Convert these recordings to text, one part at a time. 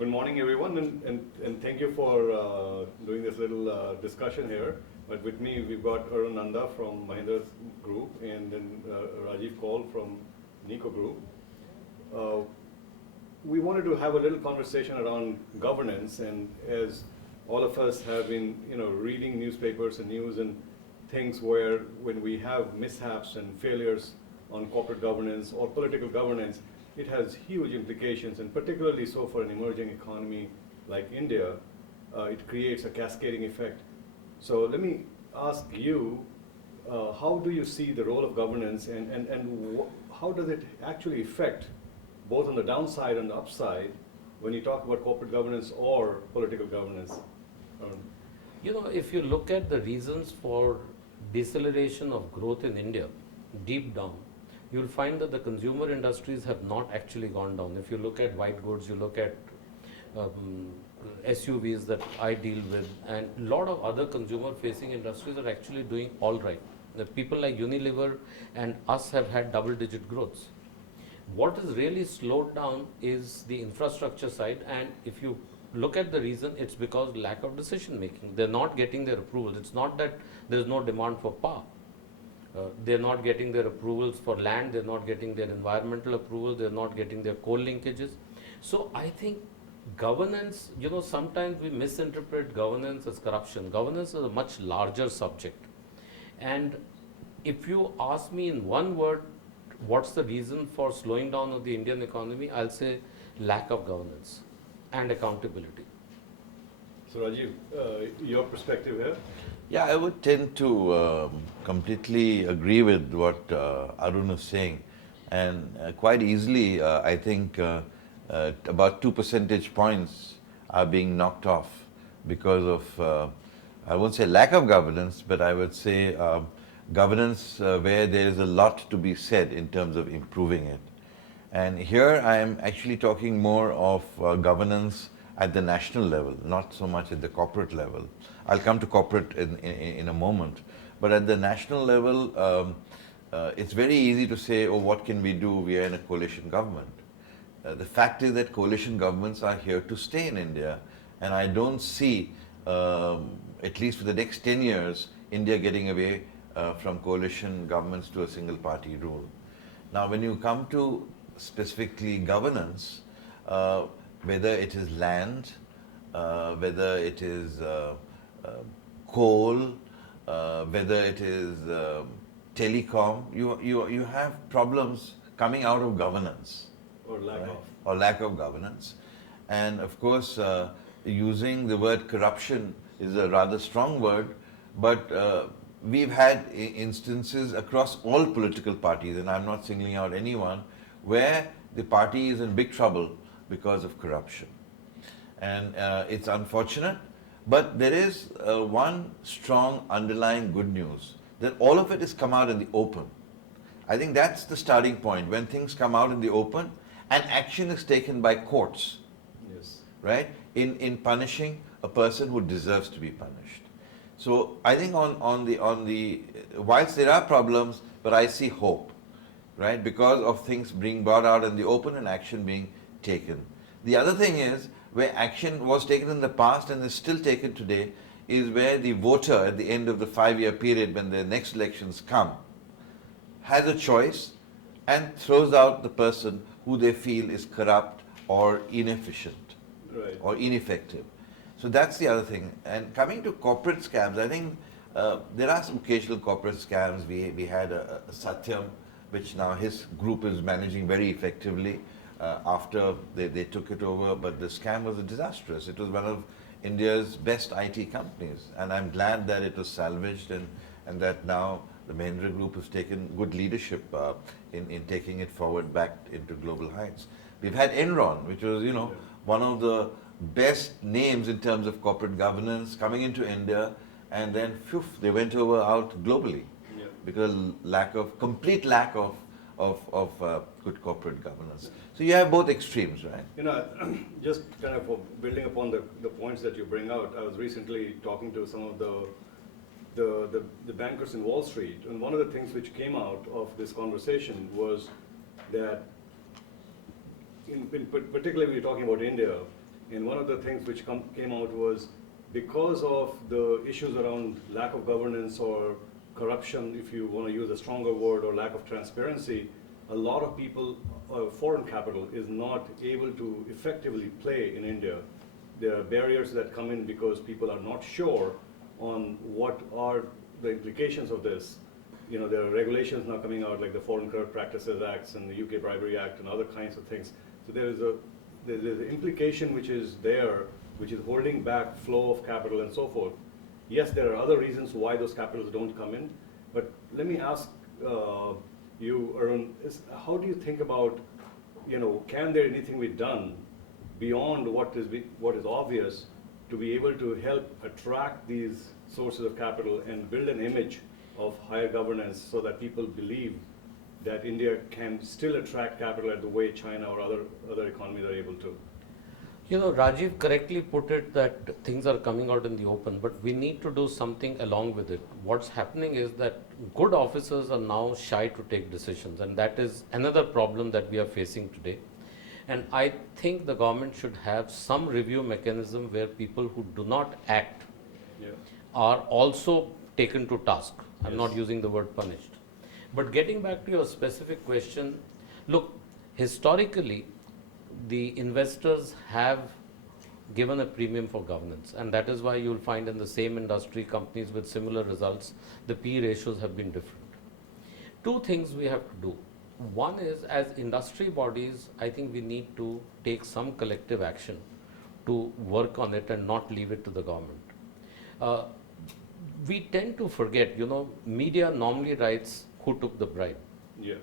Good morning, everyone, and thank you for doing this little discussion here. But with me, we've got Arun Nanda from Mahindra's group, and then Rajive Kaul from Nicco group. Uh, we wanted to have a little conversation around governance, and as all of us have been, reading newspapers and news and things where when we have mishaps and failures on corporate governance or political governance, it has huge implications, and particularly so for an emerging economy like India, it creates a cascading effect. So let me ask you, how do you see the role of governance, and how does it actually affect both on the downside and the upside when you talk about corporate governance or political governance? If you look at the reasons for deceleration of growth in India, deep down, you'll find that the consumer industries have not actually gone down. If you look at white goods, you look at SUVs that I deal with, and a lot of other consumer-facing industries are actually doing all right. The people like Unilever and us have had double-digit growths. What is really slowed down is the infrastructure side, and if you look at the reason, it's because lack of decision making. They're not getting their approvals. It's not that there's no demand for power. They're not getting their approvals for land, they're not getting their environmental approval, they're not getting their coal linkages. So I think governance, sometimes we misinterpret governance as corruption. Governance is a much larger subject. And if you ask me in one word, what's the reason for slowing down of the Indian economy, I'll say lack of governance and accountability. So Rajiv, your perspective here? Yeah, I would tend to completely agree with what Arun is saying. And quite easily, I think about 2 percentage points are being knocked off because of, I won't say lack of governance, but I would say governance where there is a lot to be said in terms of improving it. And here I am actually talking more of governance at the national level, not so much at the corporate level. I'll come to corporate in a moment. But at the national level, it's very easy to say, oh, what can we do? We are in a coalition government. The fact is that coalition governments are here to stay in India. And I don't see, at least for the next 10 years, India getting away from coalition governments to a single party rule. Now, when you come to specifically governance, whether it is land, whether it is coal, whether it is telecom, you have problems coming out of governance. Or lack of. Or lack of governance. And of course, using the word corruption is a rather strong word, but we've had instances across all political parties, and I'm not singling out anyone, where the party is in big trouble because of corruption. And it's unfortunate, but there is one strong underlying good news, that all of it has come out in the open. I think that's the starting point, when things come out in the open and action is taken by courts, Yes. right, in punishing a person who deserves to be punished. So I think on the whilst there are problems, but I see hope, right, because of things being brought out in the open and action being taken. The other thing is, where action was taken in the past and is still taken today, is where the voter at the end of the 5-year period, when the next elections come, has a choice and throws out the person who they feel is corrupt or inefficient, Right. or ineffective. So that's the other thing. And coming to corporate scams, I think there are some occasional corporate scams. We had a Satyam, which now his group is managing very effectively after they took it over, but the scam was disastrous. It was one of India's best IT companies, and I'm glad that it was salvaged and that now the Mahindra group has taken good leadership in taking it forward back into global heights. We've had Enron, which was, one of the best names in terms of corporate governance coming into India, and then phew, they went out globally because complete lack of good corporate governance. So you have both extremes, right? Just kind of building upon the points that you bring out, I was recently talking to some of the bankers in Wall Street, and one of the things which came out of this conversation was that, particularly when you're talking about India, And one of the things which came out was because of the issues around lack of governance or corruption, if you want to use a stronger word, or lack of transparency, a lot of people, foreign capital is not able to effectively play in India. There are barriers that come in because people are not sure on what are the implications of this. You know, there are regulations now coming out like the Foreign Corrupt Practices Acts and the UK Bribery Act and other kinds of things. So there's an implication which is there, which is holding back flow of capital and so forth. Yes, there are other reasons why those capitals don't come in, but let me ask you, Arun, how do you think about, you know, can there anything be done beyond what is obvious to be able to help attract these sources of capital and build an image of higher governance so that people believe that India can still attract capital at the way China or other economies are able to? You know, Rajiv correctly put it that things are coming out in the open, but we need to do something along with it. What's happening is that good officers are now shy to take decisions, and that is another problem that we are facing today. And I think the government should have some review mechanism where people who do not act are also taken to task. I'm not using the word punished. But getting back to your specific question, look, historically, the investors have given a premium for governance, and that is why you'll find in the same industry companies with similar results, the P ratios have been different. Two things we have to do. One is, as industry bodies, I think we need to take some collective action to work on it and not leave it to the government. We tend to forget, you know, media normally writes who took the bribe. Yeah.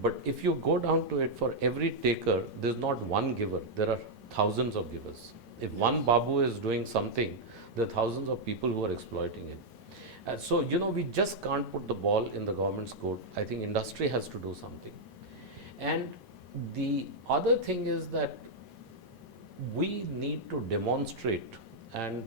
But if you go down to it, for every taker, there's not one giver, there are thousands of givers. If one Babu is doing something, there are thousands of people who are exploiting it. So, you know, we just can't put the ball in the government's court. I think industry has to do something. And the other thing is that we need to demonstrate, and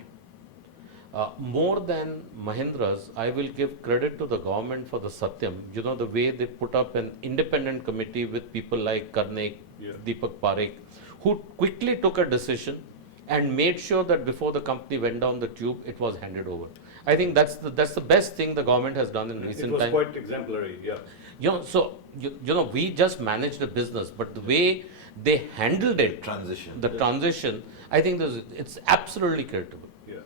more than Mahindra's, I will give credit to the government for the Satyam. You know, the way they put up an independent committee with people like Karnik, Deepak Parekh, who quickly took a decision and made sure that before the company went down the tube, it was handed over. I think that's the best thing the government has done in recent times. It was quite exemplary, yeah. You know, so, you know, we just managed a business, but the way they handled it, the transition, I think it's absolutely creditable. Yeah.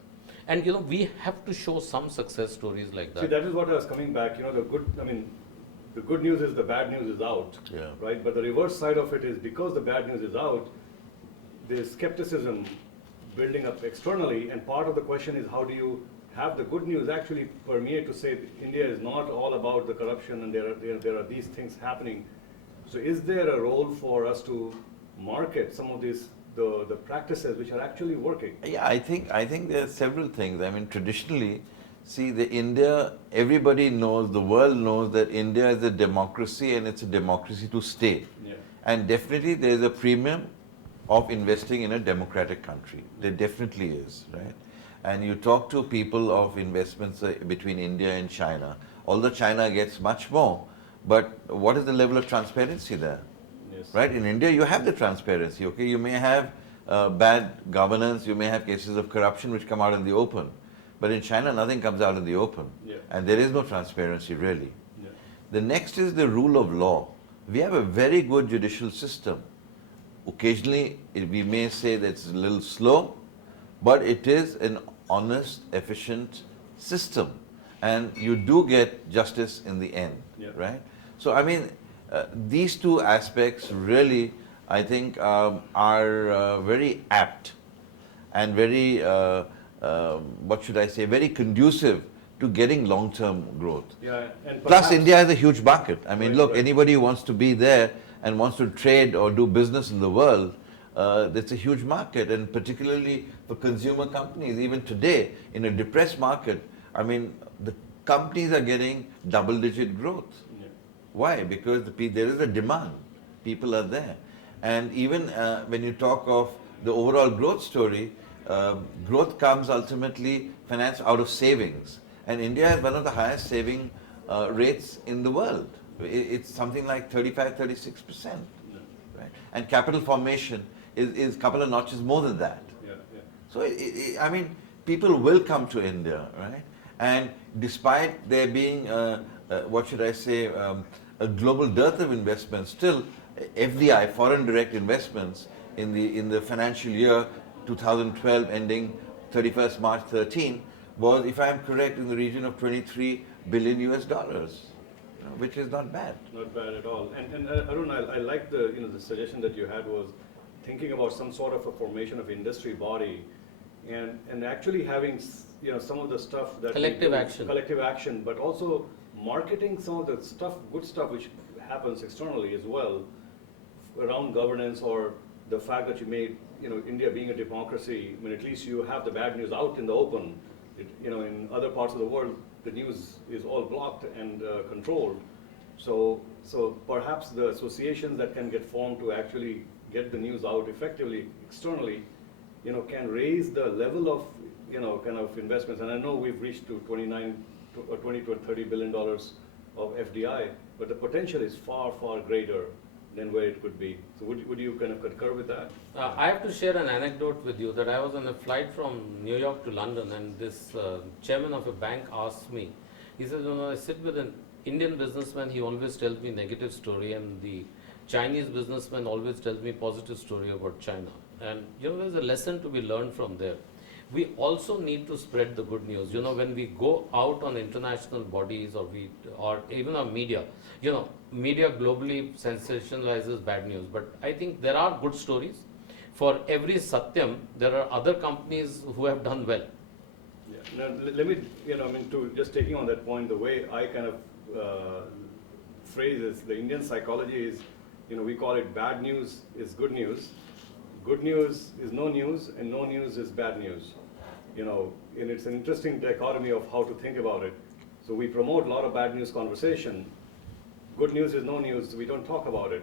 And, you know, we have to show some success stories like that. See, that is what I was coming back, you know, the good news is the bad news is out, right? But the reverse side of it is, because the bad news is out, there's skepticism building up externally, and part of the question is, how do you have the good news actually permeate to say India is not all about the corruption and there are these things happening. So is there a role for us to market some of these the practices which are actually working? Yeah, I think there are several things. I mean, traditionally, see, everybody knows, the world knows that India is a democracy, and it's a democracy to stay. Yeah. And definitely there is a premium of investing in a democratic country. There definitely is, right? And you talk to people of investments between India and China, although China gets much more, but what is the level of transparency there? Yes. Right? In India, you have the transparency, okay? You may have bad governance, you may have cases of corruption which come out in the open, but in China, nothing comes out in the open. Yeah. And there is no transparency, really. Yeah. The next is the rule of law. We have a very good judicial system. Occasionally, we may say that it's a little slow, but it is an honest, efficient system. And you do get justice in the end, right? So, I mean, these two aspects really, I think, are very apt and very, what should I say, very conducive to getting long-term growth. Yeah, and plus, India is a huge market. I mean, look, anybody who wants to be there and wants to trade or do business in the world, it's a huge market, and particularly for consumer companies, even today, in a depressed market, I mean, the companies are getting double-digit growth. Yeah. Why? Because there is a demand. People are there. And even when you talk of the overall growth story, growth comes ultimately financed out of savings. And India has one of the highest saving rates in the world. It's something like 35, 36%. Right? And capital formation is a couple of notches more than that. Yeah, yeah. So, I mean, people will come to India, right? And despite there being, what should I say, a global dearth of investment, still FDI, foreign direct investments, in the financial year 2012 ending 31st March 13 was, if I am correct, in the region of 23 billion US dollars, which is not bad. Not bad at all. And Arun, I like the the suggestion that you had was thinking about some sort of a formation of industry body, and actually having some of the stuff that Collective action. collective action, but also marketing some of the stuff, good stuff which happens externally as well, around governance or the fact that you made India being a democracy. I mean, at least you have the bad news out in the open. In other parts of the world, the news is all blocked and controlled. So perhaps the associations that can get formed to actually get the news out effectively externally, can raise the level of kind of investments. And I know we've reached to 20 to 30 billion dollars of FDI, but the potential is far, far greater than where it could be. So would you kind of concur with that? I have to share an anecdote with you that I was on a flight from New York to London, and this chairman of a bank asked me, he said, I sit with an Indian businessman, he always tells me negative story, and the Chinese businessman always tells me positive story about China. And there's a lesson to be learned from there. We also need to spread the good news. When we go out on international bodies or even our media, media globally sensationalizes bad news. But I think there are good stories. For every Satyam, there are other companies who have done well. Yeah. Now, let me, to just taking on that point, the way I kind of phrase is, the Indian psychology is, we call it bad news is good news. Good news is no news, and no news is bad news. And it's an interesting dichotomy of how to think about it. So we promote a lot of bad news conversation. Good news is no news, we don't talk about it.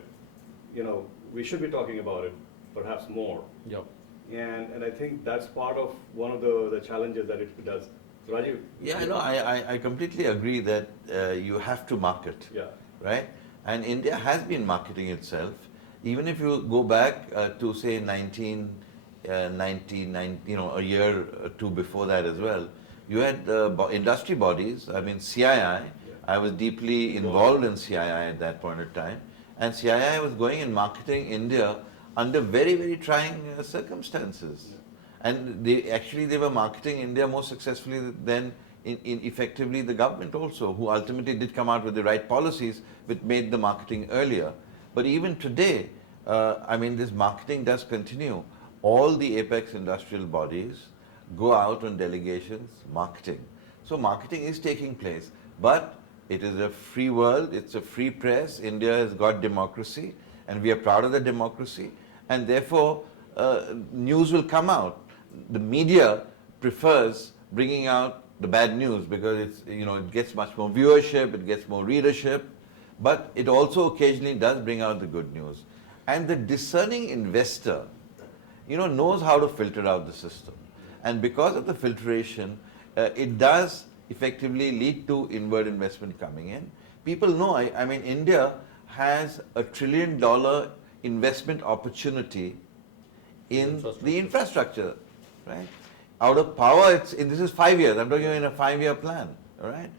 We should be talking about it, perhaps more. Yep. And I think that's part of one of the challenges that it does. So Rajive? Yeah, I completely agree that you have to market, Yeah. right? And India has been marketing itself. Even if you go back to say 1999, a year or two before that as well, you had industry bodies. I mean, CII. I was deeply involved in CII at that point in time, and CII was going and marketing India under very, very trying circumstances. Yeah. And they were marketing India more successfully than in effectively the government also, who ultimately did come out with the right policies which made the marketing earlier. But even today, this marketing does continue. All the apex industrial bodies go out on delegations, marketing. So marketing is taking place, but it is a free world, it's a free press. India has got democracy, and we are proud of the democracy, and therefore news will come out. The media prefers bringing out the bad news because it gets much more viewership, it gets more readership, but it also occasionally does bring out the good news. And the discerning investor, knows how to filter out the system. And because of the filtration, it does effectively lead to inward investment coming in. People know, India has $1 trillion investment opportunity in the infrastructure, right? Out of power, this is 5 years, I'm talking in a 5-year plan, all right?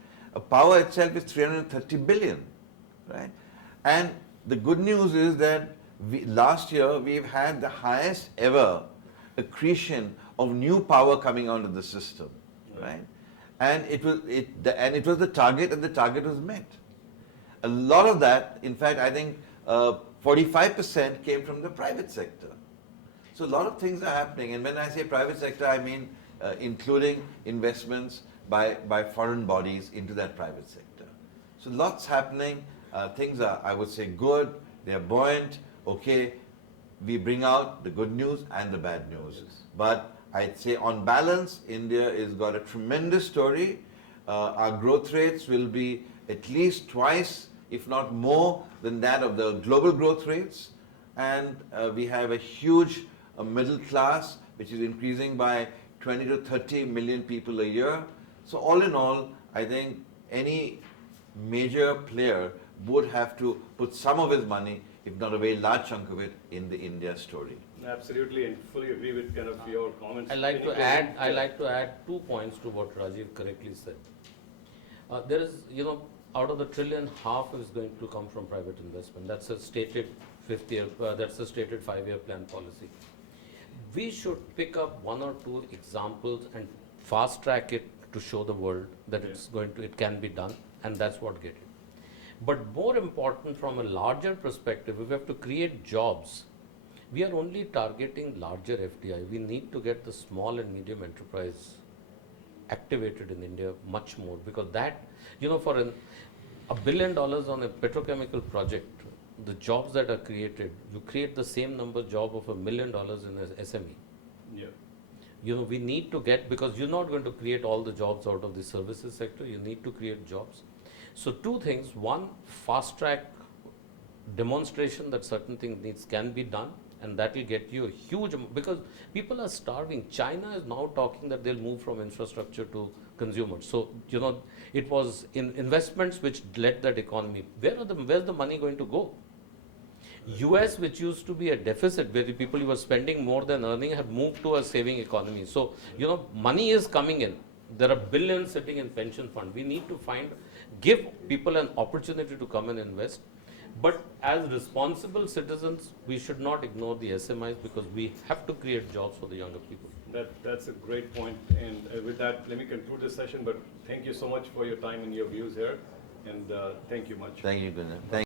Power itself is 330 billion, right? And the good news is that last year we've had the highest ever accretion of new power coming onto the system, right? And it was the target, and the target was met. A lot of that, in fact, I think 45% came from the private sector. So a lot of things are happening, and when I say private sector, I mean including investments by foreign bodies into that private sector. So lots happening. Things are, I would say, good. They are buoyant. Okay, we bring out the good news and the bad news. Yes. But I'd say on balance, India has got a tremendous story. Our growth rates will be at least twice, if not more, than that of the global growth rates. And we have a huge middle class, which is increasing by 20 to 30 million people a year. So all in all, I think any major player would have to put some of his money, if not a very large chunk of it, in the India story. Absolutely, and fully agree with kind of your comments. I like Any to closing- add. I yeah. like to add 2 points to what Rajiv correctly said. There is, out of the trillion, half is going to come from private investment. That's a stated 5-year. That's a stated 5-year plan policy. We should pick up 1 or 2 examples and fast track it to show the world that it can be done, and that's what get it. But more important, from a larger perspective, if we have to create jobs, we are only targeting larger FDI. We need to get the small and medium enterprise activated in India much more, because that, for $1 billion on a petrochemical project, the jobs that are created, you create the same number job of $1 million in an SME. Yeah. We need to get, because you're not going to create all the jobs out of the services sector, you need to create jobs. So 2 things: one, fast track demonstration that certain things can be done, and that will get you a huge because people are starving. China is now talking that they'll move from infrastructure to consumers. So, it was in investments which led that economy. Where's the money going to go? US, which used to be a deficit, where the people who were spending more than earning, have moved to a saving economy. So, money is coming in. There are billions sitting in pension fund. We need to give people an opportunity to come and invest. But as responsible citizens, we should not ignore the SMIs, because we have to create jobs for the younger people. That's a great point. And with that, let me conclude this session. But thank you so much for your time and your views here. And thank you much. Thank you, Gunjan. Thank